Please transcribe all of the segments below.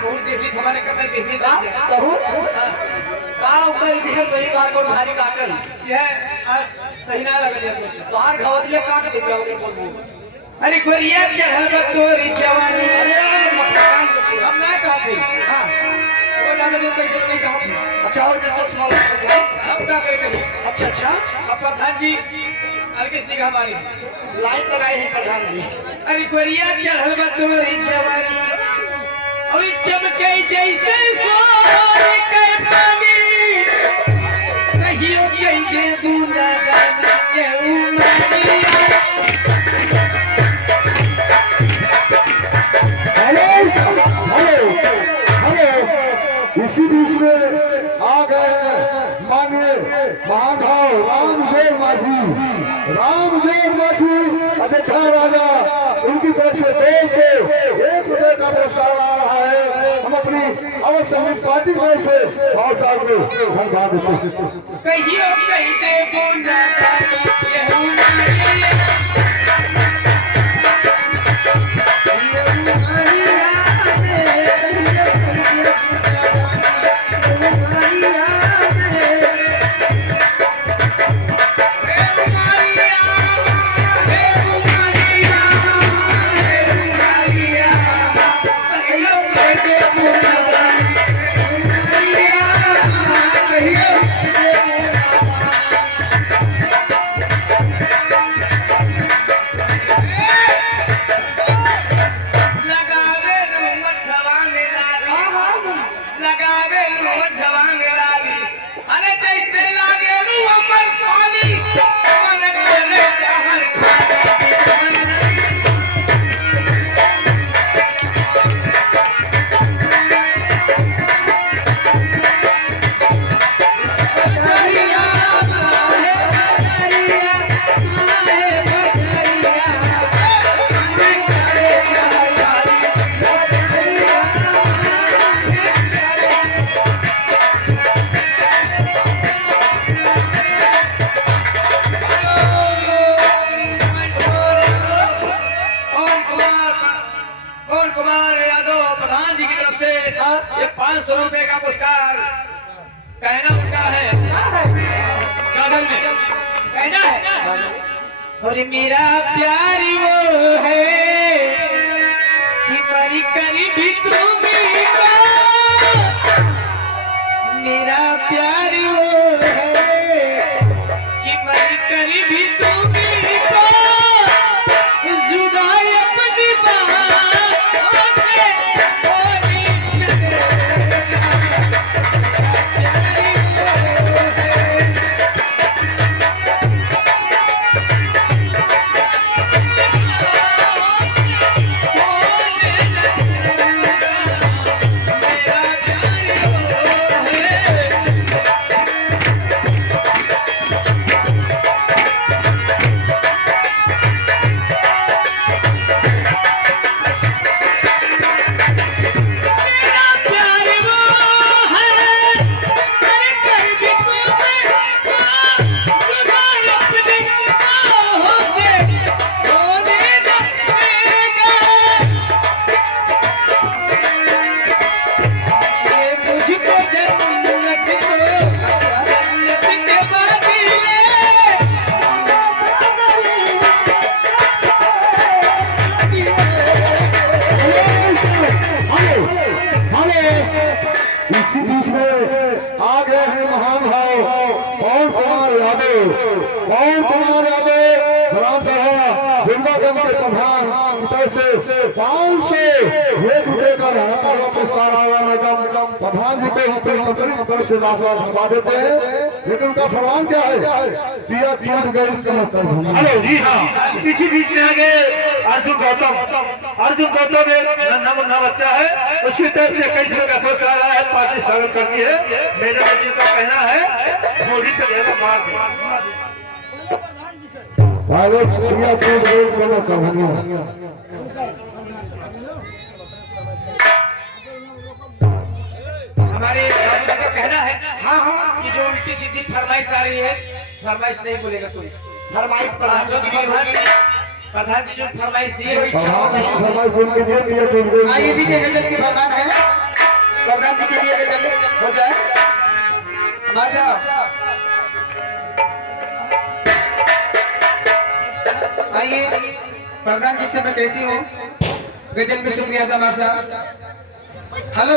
Suit देख ली हमारे कपड़े देखी का सहूर का ऊपर दिखे मेरी बार को भारी काटल यह आज सही ना लग जाए बाहर खवत ले काट ले जाओगे बोल अरे गोरिया चढ़ल बा तोरी जवानी अरे मकान हम ना कहते हां वो ज्यादा दिन तक नहीं कहते अच्छा हो जैसे स्मॉल हम का करेंगे अच्छा अच्छा अब प्रधान जी किस निगाह हमारी लाइट लगाए हैं प्रधान जी अरे गोरिया चढ़ल बा तोरी जवानी और चमके जैसे सोने के पानी कहियो कहिए बूंदा दानी के उमरिया इसी बीच में आ गए माननीय महानुभाव रामजोग माझी अध्यक्ष राजा उनकी तरफ से देश से ₹1 का पुरस्कार आ रहा है। हम अपनी अवश्य पार्टी की तरफ से भाव साहब को धन्यवाद देते हैं। कहियो कहते बूंदा दानी के उमरिया ₹500 का पुरस्कार कहना उनका है गार्डन में कहना है और मेरा प्यार वो है कि करी करी भी तुम्हें मेरा प्यार वो है कि करी करी भी तुम्हें जुदाई अपनी इसी बीच में आ गए हैं महानुभाव पवन कुमार यादव राम सभा दुर्गागंज के प्रधान की तरफ से ₹501 का लगातार पुरस्कार आ रहा है। प्रधान जी को अपनी कंपनी की तरफ से लाजवाब धन्यवाद देते हैं, लेकिन उनका फरमान क्या है? पिया टूट गई। हेलो जी हाँ, इसी बीच में आ गए अर्जुन गौतम एक नन्हा मुन्ना बच्चा है, उसकी तरफ से कई रुपये का पुरस्कार आया है। पार्टी स्वागत करती है। मेरे बच्चे का कहना है मोदी पे ढेर मार पिया टूट गई कोनो कहानियां। हमारे का कहना है हाँ कि जो उल्टी सीधी फरमाइश आ रही है, फरमाइश नहीं बोलेगा कोई, फरमाइश प्रधान प्रधान जी जो फरमाइश दिए हुई फरमाइश बोल के दिए पिया टूट गई। ये भी गजल की फरमान है। प्रधान जी के लिए गजल हो जाए हमारे साहब। आइए प्रधान जी से मैं कहती हूँ गजल में शुक्रिया था हमारे साहब। हेलो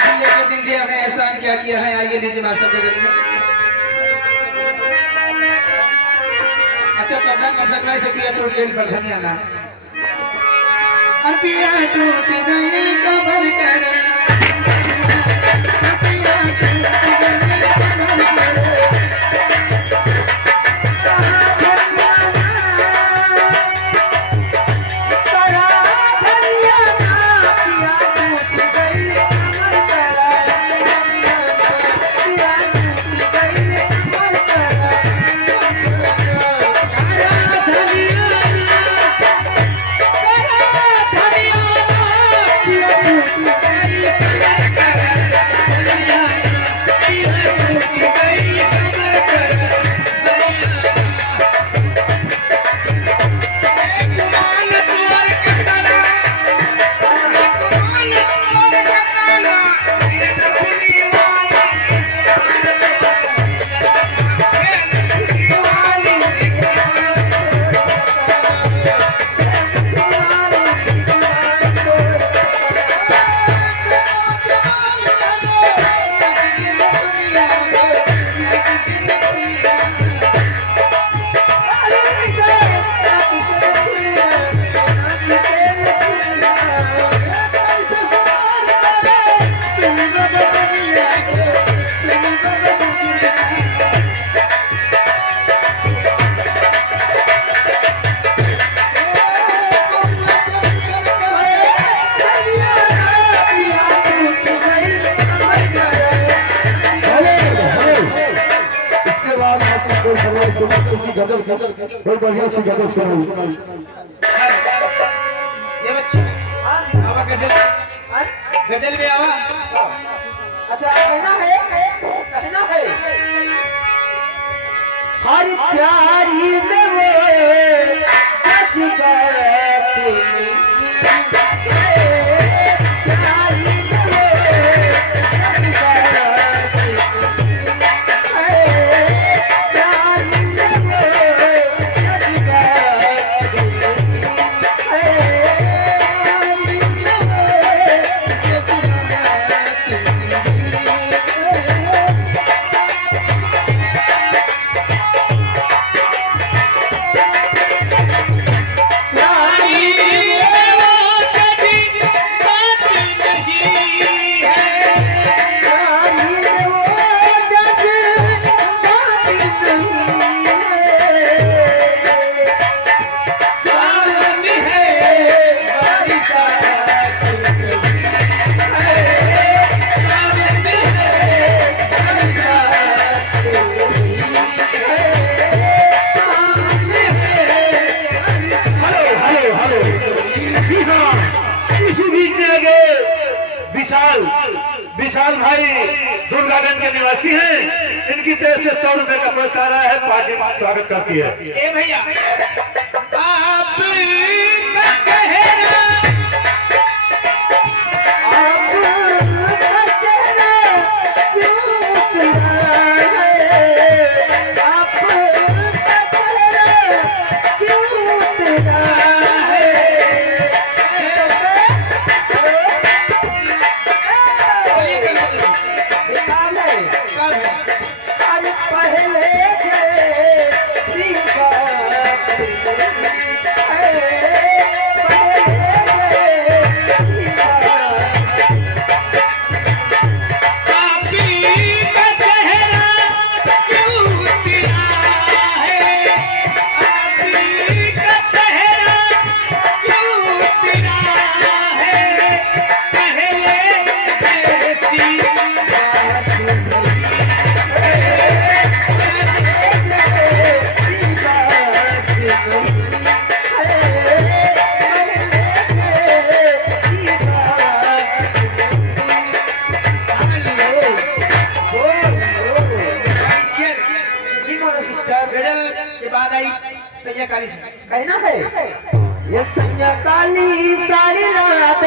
दिल लेके दिल दिया है, एहसान क्या किया है, आइए लीजिए हमारे साहब गजल में। अच्छा प्रधान की फरमाइश से पिया टूट गई प्रधान आना और पिया टूट गई कमर करे पिया टूट गई कमर करे गजल बहुत बढ़िया सी गजल सुनाई। ये बच्चे आवा गजल में आवा। अच्छा कहना है हर प्यारी में वो जज्बात नहीं विशाल भाई दुर्गागंज के निवासी हैं। इनकी तरफ से 100 रुपए का पुरस्कार आया है। पार्टी स्वागत करती है। ए भैया आप कहना कहना है ये सैया काली